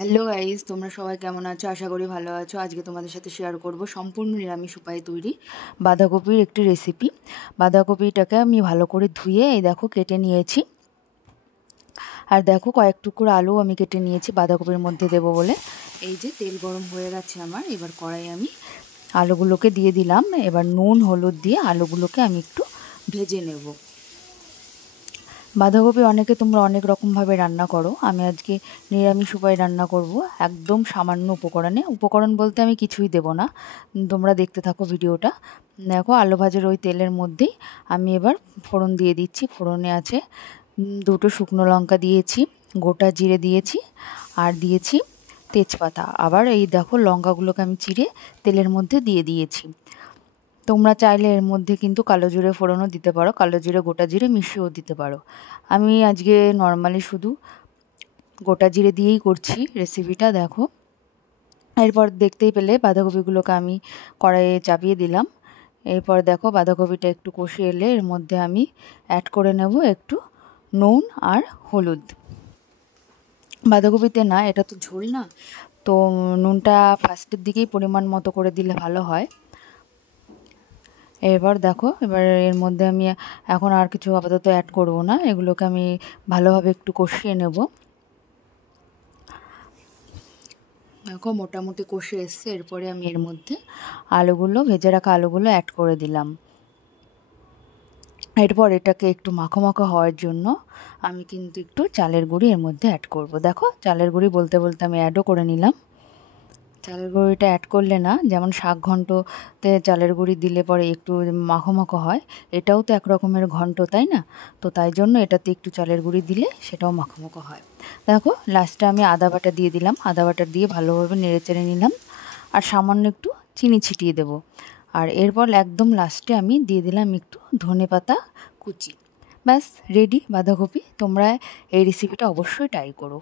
Hello guys, তোমরা সবাই কেমন আছো? আশা করি ভালো আছো। আজকে তোমাদের সাথে শেয়ার করব সম্পূর্ণ নিরামিষ উপায়ে তৈরি বাঁধাকপির একটি রেসিপি। বাঁধাকপিটাকে আমি ভালো করে ধুয়ে এই দেখো কেটে নিয়েছি। আর দেখো কয়েক টুকরো আলু আমি কেটে নিয়েছি বাঁধাকপির মধ্যে দেব বলে। এই যে তেল গরম হয়ে গেছে আমার, এবার কড়াই আমি আলুগুলোকে দিয়ে দিলাম। এবার নুন হলুদ দিয়ে আলুগুলোকে আমি একটু ভেজে নেব। বাঁধাকপি অনেকে তোমরা অনেক রকমভাবে রান্না করো, আমি আজকে নিরামিষ উপায়ে রান্না করব, একদম সামান্য উপকরণ বলতে আমি কিছুই দেব না। তোমরা দেখতে থাকো ভিডিওটা। দেখো আলু ভাজার ওই তেলের মধ্যেই আমি এবার ফোড়ন দিয়ে দিচ্ছি। ফোড়নে আছে দুটো শুকনো লঙ্কা দিয়েছি, গোটা জিরে দিয়েছি, আর দিয়েছি তেজপাতা। আবার এই দেখো লঙ্কাগুলোকে আমি চিড়ে তেলের মধ্যে দিয়ে দিয়েছি। তোমরা চাইলে এর মধ্যে কিন্তু কালো জিরে ফোড়নও দিতে পারো, কালো জিরে গোটা জিরে মিশিয়েও দিতে পারো। আমি আজকে নর্মালি শুধু গোটা জিরে দিয়েই করছি রেসিপিটা। দেখো এরপর দেখতেই পেলে বাঁধাকপিগুলোকে আমি কড়াইয়ে চাপিয়ে দিলাম। এরপর দেখো বাঁধাকপিটা একটু কষে এলে এর মধ্যে আমি অ্যাড করে নেব একটু নুন আর হলুদ। বাঁধাকপিতে না, এটা তো ঝোল না, তো নুনটা ফার্স্টের দিকেই পরিমাণ মতো করে দিলে ভালো হয়। এবার দেখো এবার এর মধ্যে আমি এখন আর কিছু আপাতত অ্যাড করব না, এগুলোকে আমি ভালোভাবে একটু কষিয়ে নেব। দেখো মোটামুটি কষে এসছে। এরপরে আমি এর মধ্যে ভেজে রাখা আলুগুলো অ্যাড করে দিলাম। এরপর এটাকে একটু মাখো মাখো হওয়ার জন্য আমি কিন্তু একটু চালের গুঁড়ি এর মধ্যে অ্যাড করব। দেখো চালের গুঁড়ি বলতে বলতে আমি অ্যাডও করে নিলাম। চালের গুঁড়িটা অ্যাড করলে না, যেমন শাক ঘন্টতে চালের গুঁড়ি দিলে পরে একটু মাখো মাখো হয়, এটাও তো এক রকমের ঘন্ট, তাই না? তো তাই জন্য এটাতে একটু চালের গুঁড়ি দিলে সেটাও মাখো মাখো হয়। দেখো লাস্টে আমি আদা বাটা দিয়ে দিলাম, আদা বাটা দিয়ে ভালোভাবে নেড়েচেড়ে নিলাম, আর সামান্য একটু চিনি ছিটিয়ে দেব। আর এরপর একদম লাস্টে আমি দিয়ে দিলাম একটু ধনেপাতা কুচি। ব্যাস রেডি বাঁধাকপি। তোমরা এই রেসিপিটা অবশ্যই ট্রাই করো।